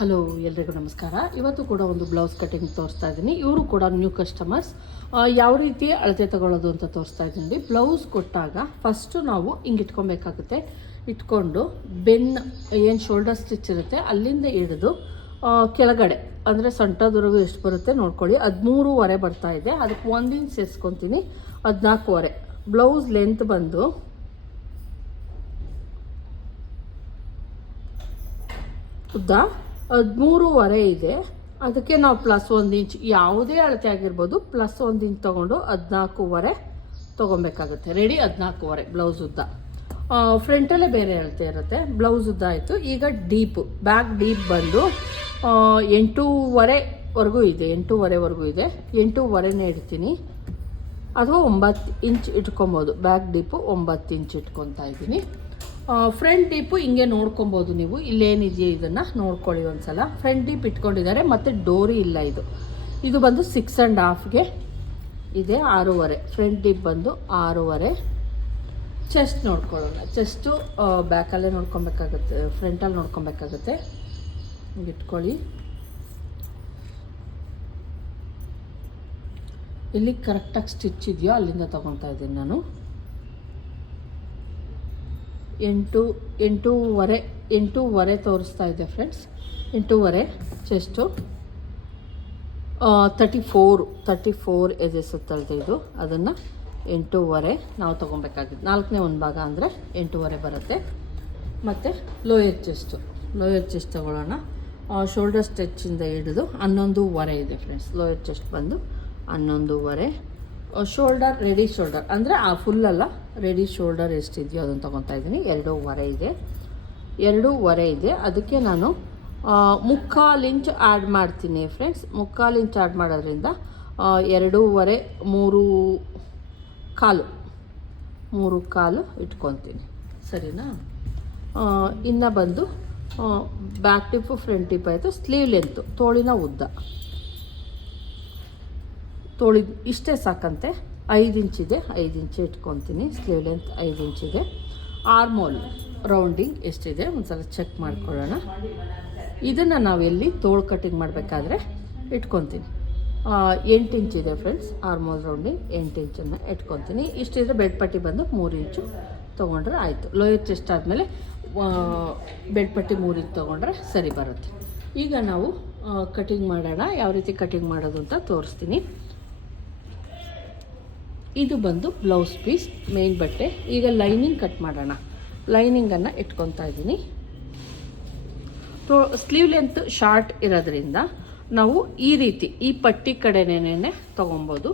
Hello, ಎಲ್ರಿಗೂ ನಮಸ್ಕಾರ. ಇವತ್ತು ಕೂಡ ಒಂದು ಬ್ಲೌಸ್ ಕಟಿಂಗ್ ತೋರಿಸ್ತಾ ಇದ್ದೀನಿ. ಇವರು ಕೂಡ ನ್ಯೂ ಕಸ್ಟಮರ್ಸ್ ಯಾವ ರೀತಿ ಅಳತೆ ತಗೊಳ್ಳೋದು ಅಂತ ತೋರಿಸ್ತಾ ಇದ್ದೀನಿ. ಬ್ಲೌಸ್ ಕೊಟ್ಟಾಗ ಫಸ್ಟು ನಾವು ಹಿಂಗೆ ಇಟ್ಕೊಬೇಕಾಗುತ್ತೆ. ಇಟ್ಕೊಂಡು ಬೆನ್, ಏನು ಶೋಲ್ಡರ್ ಸ್ಟಿಚ್ ಇರುತ್ತೆ, ಅಲ್ಲಿಂದ ಹಿಡಿದು ಕೆಳಗಡೆ, ಅಂದರೆ ಸೊಂಟದವರೆಗೂ ಎಷ್ಟು ಬರುತ್ತೆ ನೋಡ್ಕೊಳ್ಳಿ. ಹದಿಮೂರುವರೆ ಬರ್ತಾ ಇದೆ. ಅದಕ್ಕೆ ಒಂದು ಇಂಚ್ ಸೇರಿಸ್ಕೊತೀನಿ ಹದಿನಾಲ್ಕುವರೆ. ಬ್ಲೌಸ್ ಲೆಂತ್ ಬಂದು ಉದ್ದ? ಹದಿಮೂರುವರೆ ಇದೆ. ಅದಕ್ಕೆ ನಾವು ಪ್ಲಸ್ ಒಂದು ಇಂಚ್ ಯಾವುದೇ ಅಳತೆ ಆಗಿರ್ಬೋದು ಪ್ಲಸ್ ಒಂದು ಇಂಚ್ ತೊಗೊಂಡು ಹದಿನಾಲ್ಕೂವರೆ ತೊಗೊಬೇಕಾಗುತ್ತೆ. ರೆಡಿ ಹದಿನಾಲ್ಕೂವರೆ ಬ್ಲೌಸ್ ಉದ್ದ. ಫ್ರಂಟಲ್ಲೇ ಬೇರೆ ಅಳತೆ ಇರುತ್ತೆ. ಬ್ಲೌಸ್ ಉದ್ದ ಆಯಿತು. ಈಗ ಡೀಪು ಬ್ಯಾಕ್ ಡೀಪ್ ಬಂದು ಎಂಟೂವರೆವರೆಗೂ ಇದೆ. ಎಂಟೂವರೆವರೆಗೂ ಇದೆ. ಎಂಟೂವರೆನೇ ಇಡ್ತೀನಿ. ಅಥವಾ ಒಂಬತ್ತು ಇಂಚ್ ಇಟ್ಕೊಬೋದು. ಬ್ಯಾಕ್ ಡೀಪು ಒಂಬತ್ತು ಇಂಚ್ ಇಟ್ಕೊತಾ ಇದ್ದೀನಿ. ಫ್ರಂಟ್ ಡೀಪು ಹಿಂಗೆ ನೋಡ್ಕೊಬೋದು ನೀವು. ಇಲ್ಲೇನಿದೆಯೋ ಇದನ್ನು? ನೋಡ್ಕೊಳ್ಳಿ ಒಂದ್ಸಲ. ಫ್ರಂಟ್ ಡೀಪ್ ಇಟ್ಕೊಂಡಿದ್ದಾರೆ, ಮತ್ತು ಡೋರಿ ಇಲ್ಲ ಇದು. ಇದು ಬಂದು ಸಿಕ್ಸ್ ಆ್ಯಂಡ್ ಹಾಫ್ಗೆ ಇದೆ ಆರೂವರೆ. ಫ್ರಂಟ್ ಡೀಪ್ ಬಂದು ಆರೂವರೆ. ಚೆಸ್ಟ್ ನೋಡ್ಕೊಳ್ಳೋಣ. ಚೆಸ್ಟು ಬ್ಯಾಕಲ್ಲೇ ನೋಡ್ಕೊಬೇಕಾಗುತ್ತೆ. ಫ್ರಂಟಲ್ಲಿ ನೋಡ್ಕೊಬೇಕಾಗುತ್ತೆ. ಇಟ್ಕೊಳ್ಳಿ. ಇಲ್ಲಿ ಕರೆಕ್ಟಾಗಿ ಸ್ಟಿಚ್ ಇದೆಯೋ? ಅಲ್ಲಿಂದ ತೊಗೊತಾ ಇದ್ದೀನಿ ನಾನು. ಎಂಟು, ಎಂಟೂವರೆ ಎಂಟೂವರೆ ತೋರಿಸ್ತಾ ಇದೆ ಫ್ರೆಂಡ್ಸ್ ಎಂಟೂವರೆ chest thirty four thirty four ಎದೆಸುತ್ತಲ್ದೆ ಇದು. ಅದನ್ನು ಎಂಟೂವರೆ ನಾವು ತೊಗೊಬೇಕಾಗಿತ್ತು ನಾಲ್ಕನೇ ಒಂದು ಭಾಗ ಅಂದರೆ ಎಂಟೂವರೆ ಬರುತ್ತೆ. ಮತ್ತು ಲೋಯರ್ ಚೆಸ್ಟು ಲೋಯರ್ ಚೆಸ್ಟ್ ತೊಗೊಳ್ಳೋಣ. ಶೋಲ್ಡರ್ ಸ್ಟ್ರೆಚ್ಚಿಂದ ಹಿಡಿದು ಹನ್ನೊಂದೂವರೆ ಇದೆ ಫ್ರೆಂಡ್ಸ್ ಲೋಯರ್ ಚೆಸ್ಟ್ ಬಂದು ಹನ್ನೊಂದೂವರೆ. ಶೋಲ್ಡರ್ ರೆಡಿ ಶೋಲ್ಡರ್ ಅಂದರೆ ಆ ಫುಲ್ಲಲ್ಲ ರೆಡಿ ಶೋಲ್ಡರ್ ಎಷ್ಟಿದೆಯೋ ಅದನ್ನು ತೊಗೊತಾ ಇದ್ದೀನಿ. ಎರಡೂವರೆ ಇದೆ. ಎರಡೂವರೆ ಇದೆ. ಅದಕ್ಕೆ ನಾನು ಮುಕ್ಕಾಲು ಇಂಚ್ ಆ್ಯಡ್ ಮಾಡ್ತೀನಿ ಫ್ರೆಂಡ್ಸ್ ಮುಕ್ಕಾಲು ಇಂಚ್ ಆ್ಯಡ್ ಮಾಡೋದ್ರಿಂದ ಎರಡೂವರೆ, ಮೂರು ಕಾಲು. ಮೂರು ಕಾಲು ಇಟ್ಕೊತೀನಿ. ಸರಿನಾ? ಇನ್ನು ಬಂದು ಬ್ಯಾಕ್ ಟಿಪ್ಪು ಫ್ರಂಟ್ ಟಿಪ್ ಆಯಿತು. ಸ್ಲೀವ್ ಲೆಂತು ತೋಳಿನ ಉದ್ದ. ತೋಳಿ ಇಷ್ಟೇ ಸಾಕಂತೆ. ಐದು ಇಂಚಿದೆ ಐದು ಇಂಚು ಇಟ್ಕೊತೀನಿ. ಸ್ಲೀವ್ ಲೆಂತ್ ಐದು ಇಂಚಿದೆ ಆರ್ಮೋಲ್ ರೌಂಡಿಂಗ್ ಎಷ್ಟಿದೆ ಒಂದ್ಸಲ ಚೆಕ್ ಮಾಡ್ಕೊಳ್ಳೋಣ. ಇದನ್ನು ನಾವು ಎಲ್ಲಿ ತೋಳು ಕಟ್ಟಿಂಗ್ ಮಾಡಬೇಕಾದ್ರೆ ಇಟ್ಕೊತೀನಿ. ಎಂಟು ಇಂಚಿದೆ ಫ್ರೆಂಡ್ಸ್. ಆರ್ಮೋಲ್ ರೌಂಡಿಂಗ್ ಎಂಟು ಇಂಚನ್ನು ಇಟ್ಕೊತೀನಿ. ಇಷ್ಟಿದ್ರೆ ಬೆಡ್ ಪಟ್ಟಿ ಬಂದು ಮೂರು ಇಂಚು ತೊಗೊಂಡ್ರೆ ಆಯಿತು. ಲೋಯರ್ ಚೆಸ್ಟ್ ಆದಮೇಲೆ ಬೆಡ್ ಪಟ್ಟಿ ಮೂರು ಇಂಚು ತೊಗೊಂಡ್ರೆ ಸರಿ ಬರುತ್ತೆ. ಈಗ ನಾವು ಕಟಿಂಗ್ ಮಾಡೋಣ. ಯಾವ ರೀತಿ ಕಟಿಂಗ್ ಮಾಡೋದು ಅಂತ ತೋರಿಸ್ತೀನಿ. ಇದು ಬಂದು ಬ್ಲೌಸ್ ಪೀಸ್, ಮೇನ್ ಬಟ್ಟೆ. ಈಗ ಲೈನಿಂಗ್ ಕಟ್ ಮಾಡೋಣ. ಲೈನಿಂಗನ್ನು ಇಟ್ಕೊತಾ ಇದ್ದೀನಿ. ಸ್ಲೀವ್ ಲೆಂತ್ ಶಾರ್ಟ್ ಇರೋದ್ರಿಂದ ನಾವು ಈ ರೀತಿ, ಈ ಪಟ್ಟಿ ಕಡೆನೇ ತೊಗೊಬೋದು.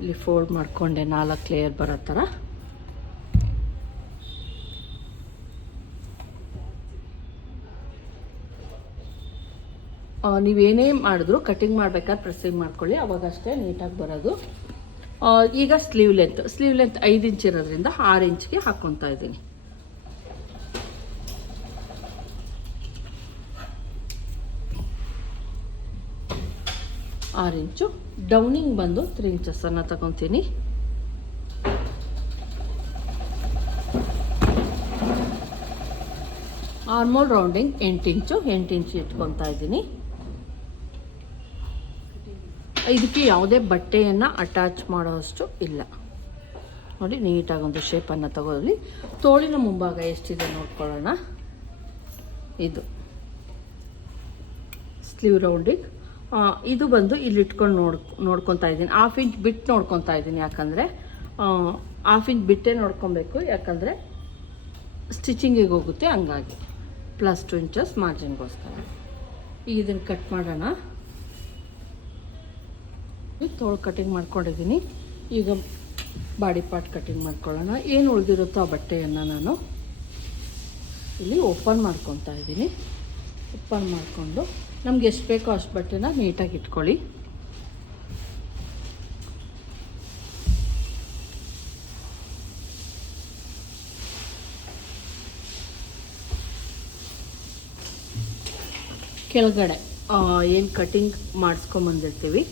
ಇಲ್ಲಿ ಫೋಲ್ಡ್ ಮಾಡಿಕೊಂಡೆ ನಾಲ್ಕು ಲೇಯರ್ ಬರೋ ಥರ. ನೀವೇನೇ ಮಾಡಿದ್ರು ಕಟಿಂಗ್ ಮಾಡ್ಬೇಕಾದ್ರೆ ಪ್ರೆಸ್ಸಿಂಗ್ ಮಾಡ್ಕೊಳ್ಳಿ. ಅವಾಗಷ್ಟೇ ನೀಟಾಗಿ ಬರೋದು. ಈಗ ಸ್ಲೀವ್ ಲೆಂತ್ ಸ್ಲೀವ್ ಲೆಂತ್ ಐದು ಇಂಚ್ ಇರೋದ್ರಿಂದ ಆರು ಇಂಚ್ಗೆ ಹಾಕ್ಕೊತಾ ಇದ್ದೀನಿ. ಆರು ಇಂಚು ಡೌನಿಂಗ್ ಬಂದು ತ್ರೀ ಇಂಚಸ್ಸನ್ನು ತಗೊತೀನಿ. ಆರ್ಮೋಲ್ ರೌಂಡಿಂಗ್ ಎಂಟು ಇಂಚು ಎಂಟು ಇಂಚು ಇಟ್ಕೊತಾ ಇದ್ದೀನಿ. ಇದಕ್ಕೆ ಯಾವುದೇ ಬಟ್ಟೆಯನ್ನು ಅಟ್ಯಾಚ್ ಮಾಡೋಷ್ಟು ಇಲ್ಲ. ನೋಡಿ ನೀಟಾಗಿ ಒಂದು ಶೇಪನ್ನು ತಗೊಳ್ಳಿ. ತೋಳಿನ ಮುಂಭಾಗ ಎಷ್ಟಿದೆ ನೋಡ್ಕೊಳ್ಳೋಣ. ಇದು. ಸ್ಲೀವ್ ರೌಂಡಿಂಗ್ ಇದು ಬಂದು ಇಲ್ಲಿ ಇಟ್ಕೊಂಡು ನೋಡ್, ನೋಡ್ಕೊತಾ ಇದ್ದೀನಿ. ಹಾಫ್ ಇಂಚ್ ಬಿಟ್ಟು ನೋಡ್ಕೊತಾ ಇದ್ದೀನಿ, ಯಾಕಂದರೆ ಹಾಫ್ ಇಂಚ್ ಬಿಟ್ಟೇ ನೋಡ್ಕೊಬೇಕು, ಯಾಕಂದರೆ ಸ್ಟಿಚಿಂಗಿಗೆ ಹೋಗುತ್ತೆ ಹಂಗಾಗಿ. ಪ್ಲಸ್ ಟು ಇಂಚಸ್ ಮಾರ್ಜಿನ್ಗೋಸ್ಕರ ಈಗ ಇದನ್ನು ಕಟ್ ಮಾಡೋಣ. ತೋಳು ಕಟಿಂಗ್ ಮಾಡ್ಕೊಂಡಿದ್ದೀನಿ. ಈಗ ಬಾಡಿ ಪಾರ್ಟ್ ಕಟಿಂಗ್ ಮಾಡ್ಕೊಳ್ಳೋಣ. ಏನು ಉಳಿದಿರುತ್ತೋ ಆ ಬಟ್ಟೆಯನ್ನು ನಾನು ಇಲ್ಲಿ ಓಪನ್ ಮಾಡ್ಕೊತಾ ಇದ್ದೀನಿ. ಓಪನ್ ಮಾಡಿಕೊಂಡು ನಮ್ಗೆ ಎಷ್ಟು ಬೇಕೋ ಅಷ್ಟು ಬಟ್ಟೆನ ನೀಟಾಗಿ ಇಟ್ಕೊಳ್ಳಿ. ಕೆಳಗಡೆ ಏನು ಕಟಿಂಗ್ ಮಾಡಿಸ್ಕೊಂಬಂದಿರ್ತೀವಿ.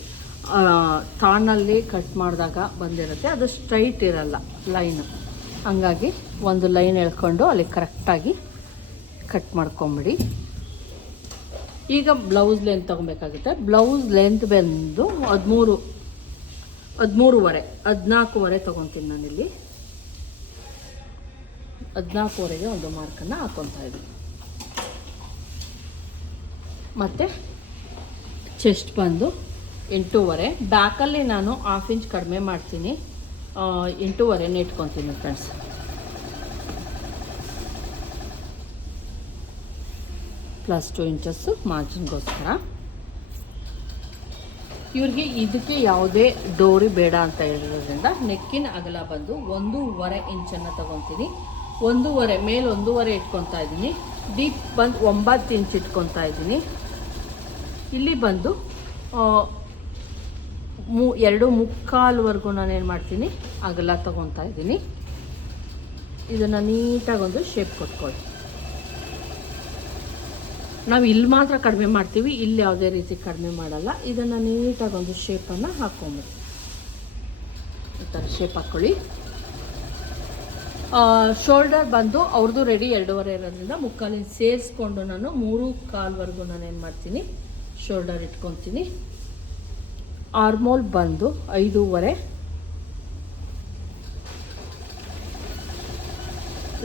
ತಾನಲ್ಲಿ ಕಟ್ ಮಾಡಿದಾಗ ಬಂದಿರುತ್ತೆ. ಅದು ಸ್ಟ್ರೈಟ್ ಇರಲ್ಲ ಲೈನು ಹಂಗಾಗಿ ಒಂದು ಲೈನ್ ಎಳ್ಕೊಂಡು ಅಲ್ಲಿ ಕರೆಕ್ಟಾಗಿ ಕಟ್ ಮಾಡ್ಕೊಂಬಿಡಿ. ಈಗ ಬ್ಲೌಸ್ ಲೆಂತ್ ತೊಗೊಬೇಕಾಗುತ್ತೆ. ಬ್ಲೌಸ್ ಲೆಂತ್ ಬಂದು ಹದಿಮೂರು, ಹದಿಮೂರುವರೆ, ಹದಿನಾಲ್ಕುವರೆ ತೊಗೊತೀನಿ ನಾನಿಲ್ಲಿ. ಹದಿನಾಲ್ಕುವರೆಗೆ ಒಂದು ಮಾರ್ಕನ್ನು ಹಾಕ್ಕೊತಾ ಇದ್ದೀನಿ. ಮತ್ತು ಚೆಸ್ಟ್ ಬಂದು ಎಂಟೂವರೆ. ಬ್ಯಾಕಲ್ಲಿ ನಾನು ಹಾಫ್ ಇಂಚ್ ಕಡಿಮೆ ಮಾಡ್ತೀನಿ. ಎಂಟೂವರೆನೇ ಇಟ್ಕೊತೀನಿ ಫ್ರೆಂಡ್ಸ್ ಪ್ಲಸ್ ಟು ಇಂಚಸ್ಸು ಮಾರ್ಜಿನ್ಗೋಸ್ಕರ ಇವ್ರಿಗೆ ಇದಕ್ಕೆ ಯಾವುದೇ ಡೋರಿ ಬೇಡ ಅಂತ ಹೇಳಿರೋದ್ರಿಂದ ನೆಕ್ಕಿನ ಅಗಲ ಬಂದು ಒಂದೂವರೆ ಇಂಚನ್ನು ತಗೊತೀನಿ. ಒಂದೂವರೆ, ಮೇಲೆ ಒಂದೂವರೆ ಇಟ್ಕೊತಾ ಇದ್ದೀನಿ. ಡೀಪ್ ಬಂದು ಒಂಬತ್ತು ಇಂಚ್ ಇಟ್ಕೊತಾ ಇದ್ದೀನಿ. ಇಲ್ಲಿ ಬಂದು ಮೂ, ಎರಡು ಮುಕ್ಕಾಲ್ವರೆಗೂ ನಾನು ಏನು ಮಾಡ್ತೀನಿ, ಅಗಲ ತಗೊತಾ ಇದ್ದೀನಿ. ಇದನ್ನು ನೀಟಾಗಿ ಒಂದು ಶೇಪ್ ಕೊಟ್ಕೊಳ್ಳಿ. ನಾವು ಇಲ್ಲಿ ಮಾತ್ರ ಕಡಿಮೆ ಮಾಡ್ತೀವಿ ಇಲ್ಲಿ ಯಾವುದೇ ರೀತಿ ಕಡಿಮೆ ಮಾಡಲ್ಲ. ಇದನ್ನು ನೀಟಾಗಿ ಒಂದು ಶೇಪನ್ನು ಹಾಕ್ಕೊಂಬಿಡಿ ಈ ಥರ ಶೇಪ್ ಹಾಕ್ಕೊಳ್ಳಿ ಶೋಲ್ಡರ್ ಬಂದು ಅವ್ರದ್ದು ರೆಡಿ ಎರಡೂವರೆ ಇರೋದ್ರಿಂದ ಮುಕ್ಕಾಲಿನ ಸೇರಿಸ್ಕೊಂಡು ನಾನು ಮೂರು ಕಾಲ್ವರೆಗೂ ನಾನು ಏನು ಮಾಡ್ತೀನಿ ಶೋಲ್ಡರ್ ಇಟ್ಕೊತೀನಿ. ಆರ್ಮೋಲ್ ಬಂದು ಐದೂವರೆ.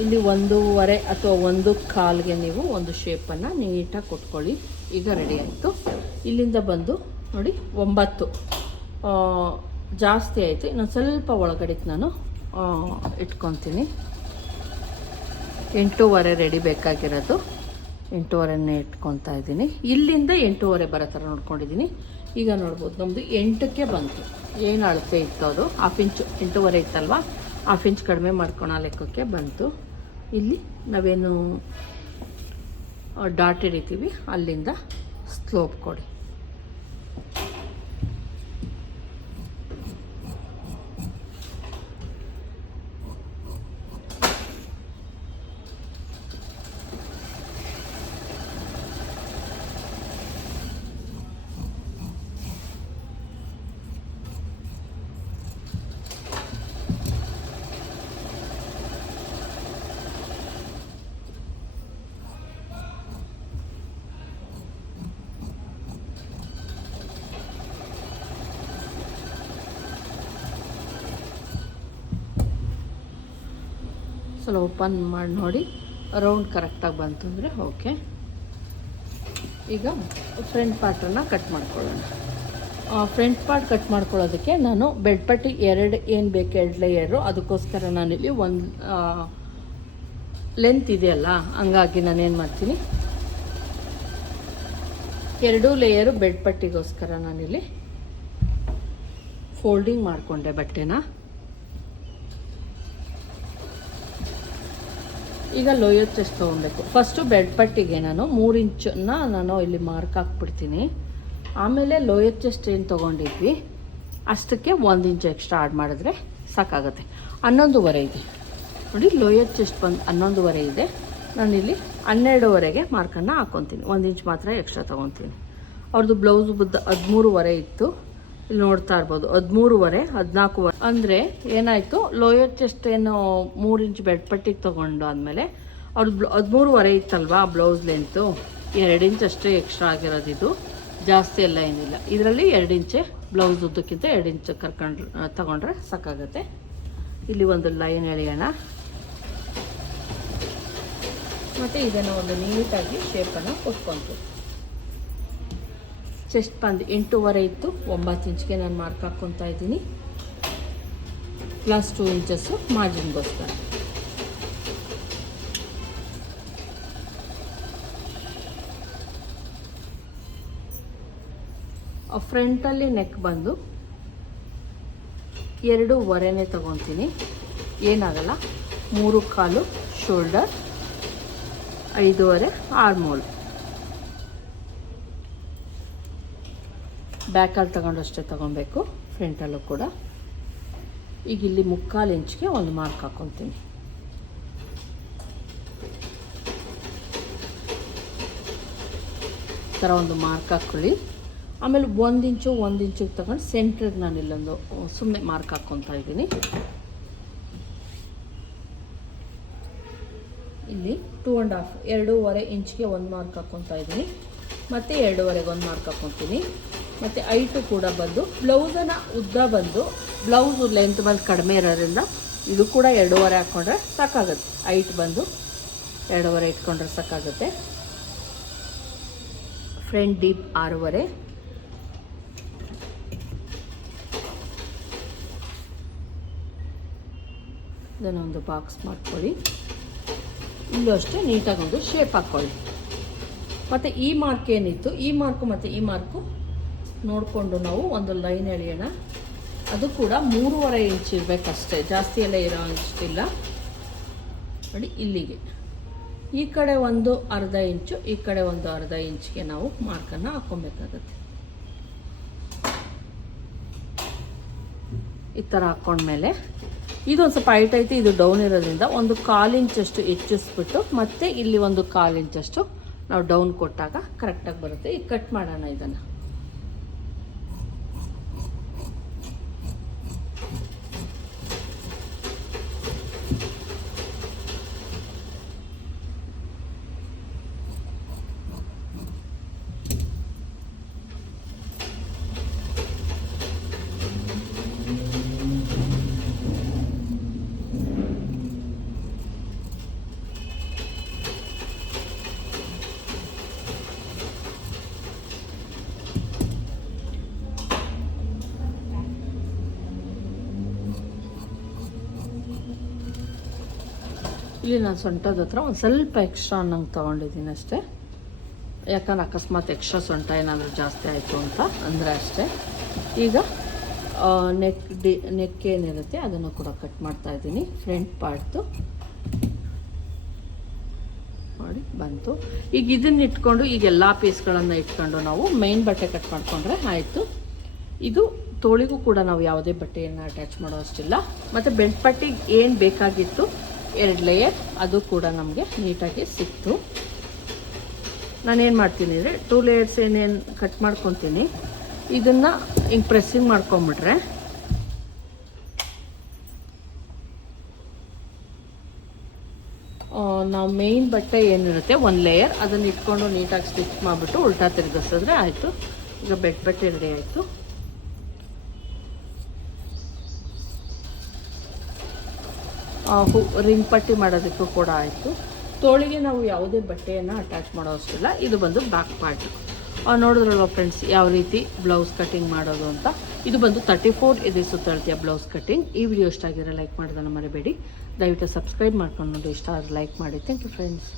ಇಲ್ಲಿ ಒಂದೂವರೆ ಅಥವಾ ಒಂದು ಕಾಲ್ಗೆ ನೀವು ಒಂದು ಶೇಪನ್ನು ನೀಟಾಗಿ ಕೊಟ್ಕೊಳ್ಳಿ. ಈಗ ರೆಡಿ ಆಯಿತು. ಇಲ್ಲಿಂದ ಬಂದು ನೋಡಿ, ಒಂಬತ್ತು. ಜಾಸ್ತಿ ಆಯಿತು. ಇನ್ನೊಂದು ಸ್ವಲ್ಪ ಒಳಗಡೆಗೆ ನಾನು ಇಟ್ಕೊತೀನಿ. ಎಂಟೂವರೆ ರೆಡಿ ಬೇಕಾಗಿರೋದು. ಎಂಟೂವರೆನೇ ಇಟ್ಕೊತಾ ಇದ್ದೀನಿ. ಇಲ್ಲಿಂದ ಎಂಟೂವರೆ ಬರೋ ಥರ ನೋಡ್ಕೊಂಡಿದ್ದೀನಿ. ಈಗ ನೋಡ್ಬೋದು ನಮ್ಮದು ಎಂಟಕ್ಕೆ ಬಂತು. ಏನು ಅಳತೆ ಇತ್ತು ಅದು ಹಾಫ್ ಇಂಚು ಎಂಟೂವರೆ ಇತ್ತಲ್ವ? ಹಾಫ್ ಇಂಚ್ ಕಡಿಮೆ ಮಾಡ್ಕೊಳ ಲೆಕ್ಕಕ್ಕೆ ಬಂತು. ಇಲ್ಲಿ ನಾವೇನು ಡಾಟ್ ಹಿಡಿತೀವಿ. ಅಲ್ಲಿಂದ ಸ್ಲೋಪ್ ಕೊಡಿ. ಸ್ವಲ್ಪ ಓಪನ್ ಮಾಡಿ ನೋಡಿ. ರೌಂಡ್ ಕರೆಕ್ಟಾಗಿ ಬಂತು ಅಂದರೆ ಓಕೆ ಈಗ ಫ್ರಂಟ್ ಪಾರ್ಟನ್ನು ಕಟ್ ಮಾಡ್ಕೊಳ್ಳೋಣ. ಫ್ರಂಟ್ ಪಾರ್ಟ್ ಕಟ್ ಮಾಡ್ಕೊಳ್ಳೋದಕ್ಕೆ ನಾನು ಬೆಡ್ ಪಟ್ಟಿ ಎರಡು, ಏನು ಬೇಕು ಎರಡು ಲೇಯರು ಅದಕ್ಕೋಸ್ಕರ ನಾನಿಲ್ಲಿ ಒಂದು ಲೆಂತ್ ಇದೆಯಲ್ಲ ಹಂಗಾಗಿ ನಾನೇನು ಮಾಡ್ತೀನಿ? ಎರಡೂ ಲೇಯರು ಬೆಡ್ ಪಟ್ಟಿಗೋಸ್ಕರ ನಾನಿಲ್ಲಿ ಫೋಲ್ಡಿಂಗ್ ಮಾಡಿಕೊಂಡೆ ಬಟ್ಟೆನ. ಈಗ ಲೋಯರ್ ಚೆಸ್ಟ್ ತೊಗೊಬೇಕು ಫಸ್ಟು ಬೆಡ್ ಪಟ್ಟಿಗೆ ನಾನು ಮೂರು ಇಂಚನ್ನ ನಾನು ಇಲ್ಲಿ ಮಾರ್ಕ್ ಹಾಕ್ಬಿಡ್ತೀನಿ. ಆಮೇಲೆ ಲೋಯರ್ ಚೆಸ್ಟ್ ಏನು ತೊಗೊಂಡಿದ್ವಿ? ಅಷ್ಟಕ್ಕೆ ಒಂದು ಇಂಚು ಎಕ್ಸ್ಟ್ರಾ ಆ್ಯಡ್ ಮಾಡಿದ್ರೆ ಸಾಕಾಗುತ್ತೆ. ಹನ್ನೊಂದುವರೆ ಇದೆ. ನೋಡಿ, ಲೋಯರ್ ಚೆಸ್ಟ್ ಬಂದು ಹನ್ನೊಂದುವರೆ ಇದೆ. ನಾನಿಲ್ಲಿ ಹನ್ನೆರಡುವರೆಗೆ ಮಾರ್ಕನ್ನು ಹಾಕ್ಕೊತೀನಿ ಒಂದು ಇಂಚ್ ಮಾತ್ರ ಎಕ್ಸ್ಟ್ರಾ ತೊಗೊತೀನಿ. ಅವ್ರದ್ದು ಬ್ಲೌಸ್ ಬುದ್ಧ ಹದಿಮೂರುವರೆ ಇತ್ತು. ಇಲ್ಲಿ ನೋಡ್ತಾ ಇರ್ಬೋದು. ಹದಿಮೂರುವರೆ ಹದಿನಾಲ್ಕುವರೆ ಅಂದರೆ ಏನಾಯಿತು? ಲೋಯರ್ ಚೆಸ್ಟ್ ಏನು ಮೂರು ಇಂಚ್ ಬೆಡ್ ಪಟ್ಟಿಗೆ ತೊಗೊಂಡು ಆದಮೇಲೆ ಅವ್ರದ್ದು ಹದಿಮೂರುವರೆ ಇತ್ತಲ್ವಾ ಬ್ಲೌಸ್ ಲೆಂತು ಎರಡು ಇಂಚ್ ಅಷ್ಟೇ ಎಕ್ಸ್ಟ್ರಾ ಆಗಿರೋದು ಇದು. ಜಾಸ್ತಿ ಎಲ್ಲ ಏನಿಲ್ಲ. ಇದರಲ್ಲಿ ಎರಡು ಇಂಚೆ ಬ್ಲೌಸ್ ಉದ್ದಕ್ಕಿಂತ ಎರಡು ಇಂಚ್ ಕರ್ಕೊಂಡು ತಗೊಂಡ್ರೆ ಸಾಕಾಗುತ್ತೆ. ಇಲ್ಲಿ ಒಂದು ಲೈನ್ ಎಳೆಯೋಣ. ಮತ್ತು ಇದನ್ನು ಒಂದು ನೀಟಾಗಿ ಶೇಪನ್ನು ಕೊಟ್ಕೊಂತು ಚೆಸ್ಟ್ ಬಂದು ಎಂಟೂವರೆ ಇತ್ತು, ಒಂಬತ್ತು ಇಂಚ್ಗೆ ನಾನು ಮಾರ್ಕ್ ಹಾಕ್ಕೊತಾ ಇದ್ದೀನಿ. ಪ್ಲಸ್ ಟೂ ಇಂಚಸ್ಸು ಮಾರ್ಜಿನ್ಗೋಸ್ಕರ ಫ್ರಂಟಲ್ಲಿ ನೆಕ್ ಬಂದು ಎರಡೂವರೆನೇ ತಗೊತೀನಿ. ಏನಾಗಲ್ಲ, ಮೂರು ಕಾಲು ಶೋಲ್ಡರ್ ಐದೂವರೆ ಆರ್ಮೋಲ್ ಬ್ಯಾಕಲ್ಲಿ ತಗೊಂಡು ಅಷ್ಟೇ ತೊಗೊಬೇಕು, ಫ್ರಂಟಲ್ಲೂ ಕೂಡ. ಈಗ ಇಲ್ಲಿ ಮುಕ್ಕಾಲು ಇಂಚ್ಗೆ ಒಂದು ಮಾರ್ಕ್ ಹಾಕ್ಕೊತೀನಿ ಥರ ಒಂದು ಮಾರ್ಕ್ ಹಾಕ್ಕೊಳ್ಳಿ. ಆಮೇಲೆ ಒಂದು ಇಂಚು, ಒಂದು ಇಂಚಿಗೆ ತಗೊಂಡು ಸೆಂಟ್ರಿಗೆ ನಾನು ಇಲ್ಲೊಂದು ಸುಮ್ಮನೆ ಮಾರ್ಕ್ ಹಾಕ್ಕೊತಾ ಇದ್ದೀನಿ. ಇಲ್ಲಿ ಟೂ ಆ್ಯಂಡ್ ಹಾಫ್ ಎರಡೂವರೆ ಇಂಚ್ಗೆ ಒಂದು ಮಾರ್ಕ್ ಹಾಕ್ಕೊತಾ ಇದ್ದೀನಿ. ಮತ್ತು ಎರಡೂವರೆಗೆ ಒಂದು ಮಾರ್ಕ್ ಹಾಕ್ಕೊತೀನಿ. ಮತ್ತು ಐಟು ಕೂಡ ಬಂದು ಬ್ಲೌಸನ್ನು ಉದ್ದ ಬಂದು, ಬ್ಲೌಸು ಲೆಂತ್ ಬಂದು ಕಡಿಮೆ ಇರೋದ್ರಿಂದ ಇದು ಕೂಡ ಎರಡೂವರೆ ಹಾಕ್ಕೊಂಡ್ರೆ ಸಾಕಾಗುತ್ತೆ. ಐಟ್ ಬಂದು ಎರಡೂವರೆ ಇಟ್ಕೊಂಡ್ರೆ ಸಾಕಾಗುತ್ತೆ. ಫ್ರಂಟ್ ಡೀಪ್ ಆರೂವರೆ. ಇದನ್ನೊಂದು ಬಾಕ್ಸ್ ಮಾಡ್ಕೊಳ್ಳಿ. ಇಲ್ಲೂ ಅಷ್ಟೇ ನೀಟಾಗಿ ಒಂದು ಶೇಪ್ ಹಾಕ್ಕೊಳ್ಳಿ ಮತ್ತು ಈ ಮಾರ್ಕ್ ಏನಿತ್ತು? ಈ ಮಾರ್ಕು ಮತ್ತು ಈ ಮಾರ್ಕು ನೋಡಿಕೊಂಡು ನಾವು ಒಂದು ಲೈನ್ ಎಳೆಯೋಣ. ಅದು ಕೂಡ ಮೂರುವರೆ ಇಂಚ್ ಇರಬೇಕಷ್ಟೆ. ಜಾಸ್ತಿ ಎಲ್ಲ ಇರೋ ಅಷ್ಟಿಲ್ಲ. ನೋಡಿ, ಇಲ್ಲಿಗೆ. ಈ ಕಡೆ ಒಂದು ಅರ್ಧ ಇಂಚು, ಈ ಕಡೆ ಒಂದು ಅರ್ಧ ಇಂಚ್ಗೆ ನಾವು ಮಾರ್ಕನ್ನು ಹಾಕ್ಕೊಬೇಕಾಗತ್ತೆ. ಈ ಥರ ಹಾಕ್ಕೊಂಡ್ಮೇಲೆ ಇದೊಂದು ಸ್ವಲ್ಪ ಹೈಟ್ ಐತಿ, ಇದು ಡೌನ್ ಇರೋದ್ರಿಂದ ಒಂದು ಕಾಲು ಇಂಚಷ್ಟು ಹೆಚ್ಚಿಸ್ಬಿಟ್ಟು ಮತ್ತೆ ಇಲ್ಲಿ ಒಂದು ಕಾಲು ಇಂಚಷ್ಟು ನಾವು ಡೌನ್ ಕೊಟ್ಟಾಗ ಕರೆಕ್ಟಾಗಿ ಬರುತ್ತೆ. ಈಗ ಕಟ್ ಮಾಡೋಣ ಇದನ್ನು. ಇಲ್ಲಿ ನಾನು ಸೊಂಟದ ಹತ್ರ ಒಂದು ಸ್ವಲ್ಪ ಎಕ್ಸ್ಟ್ರಾ ನಂಗೆ ತೊಗೊಂಡಿದ್ದೀನಿ ಅಷ್ಟೇ. ಯಾಕಂದ್ರೆ ಅಕಸ್ಮಾತ್ ಎಕ್ಸ್ಟ್ರಾ ಸೊಂಟ ಏನಾದರೂ ಜಾಸ್ತಿ ಆಯಿತು ಅಂತ ಅಂದರೆ ಅಷ್ಟೇ. ಈಗ ನೆಕ್ ಡಿ ನೆಕ್ ಏನಿರುತ್ತೆ ಅದನ್ನು ಕೂಡ ಕಟ್ ಮಾಡ್ತಾ ಇದ್ದೀನಿ. ಫ್ರಂಟ್ ಪಾರ್ಟ್ದು ಮಾಡಿ ಬಂತು. ಈಗ ಇದನ್ನ ಇಟ್ಕೊಂಡು, ಈಗ ಎಲ್ಲ ಪೀಸ್ಗಳನ್ನು ಇಟ್ಕೊಂಡು ನಾವು ಮೈನ್ ಬಟ್ಟೆ ಕಟ್ ಮಾಡಿಕೊಂಡ್ರೆ ಆಯಿತು. ಇದು ತೋಳಿಗೂ ಕೂಡ ನಾವು ಯಾವುದೇ ಬಟ್ಟೆಯನ್ನು ಅಟ್ಯಾಚ್ ಮಾಡೋ ಅಷ್ಟಿಲ್ಲ. ಮತ್ತು ಬೆಂಟ್ ಪಟ್ಟಿಗೆ ಏನು ಬೇಕಾಗಿತ್ತು ಎರಡು ಲೇಯರ್ ಅದು ಕೂಡ ನಮಗೆ ನೀಟಾಗಿ ಸಿಕ್ತು. ನಾನೇನು ಮಾಡ್ತೀನಿ ಅಂದರೆ ಟೂ ಲೇಯರ್ಸ್ ಏನೇನು ಕಟ್ ಮಾಡ್ಕೊತೀನಿ, ಇದನ್ನು ಹಿಂಗೆ ಪ್ರೆಸ್ಸಿಂಗ್ ಮಾಡ್ಕೊಂಬಿಟ್ರೆ. ನಾವು ಮೇಯ್ನ್ ಬಟ್ಟೆ ಏನಿರುತ್ತೆ, ಒಂದು ಲೇಯರ್ ಅದನ್ನು ಇಟ್ಕೊಂಡು ನೀಟಾಗಿ ಸ್ಟಿಚ್ ಮಾಡಿಬಿಟ್ಟು ಉಲ್ಟಾ ತಿರುಗಿಸಿದ್ರೆ ಆಯಿತು. ಈಗ ಬೆಡ್ ಬಟ್ಟೆ ರೆಡಿ ಆಯಿತು. ಹೂ, ರಿಂಗ್ ಪಟ್ಟಿ ಮಾಡೋದಕ್ಕೂ ಕೂಡ ಆಯಿತು. ತೋಳಿಗೆ ನಾವು ಯಾವುದೇ ಬಟ್ಟೆಯನ್ನು ಅಟ್ಯಾಚ್ ಮಾಡೋ ಅಷ್ಟಿಲ್ಲ ಇದು ಬಂದು ಬ್ಯಾಕ್ ಪಾರ್ಟ್ ನೋಡಿದ್ರಲ್ವ ಫ್ರೆಂಡ್ಸ್ ಯಾವ ರೀತಿ ಬ್ಲೌಸ್ ಕಟಿಂಗ್ ಮಾಡೋದು ಅಂತ? ಇದು ಬಂದು ತರ್ಟಿ ಫೋರ್ ಇದೆ ಸುತ್ತಳತೆಯ ಬ್ಲೌಸ್ ಕಟಿಂಗ್ ಈ ವಿಡಿಯೋ ಇಷ್ಟ ಆಗಿರೋ ಲೈಕ್ ಮಾಡೋದನ್ನು ಮರಿಬೇಡಿ. ದಯವಿಟ್ಟು ಸಬ್ಸ್ಕ್ರೈಬ್ ಮಾಡ್ಕೊಂಡು ನೋಡಿ. ಇಷ್ಟ ಆದರೆ ಲೈಕ್ ಮಾಡಿ. Thank you friends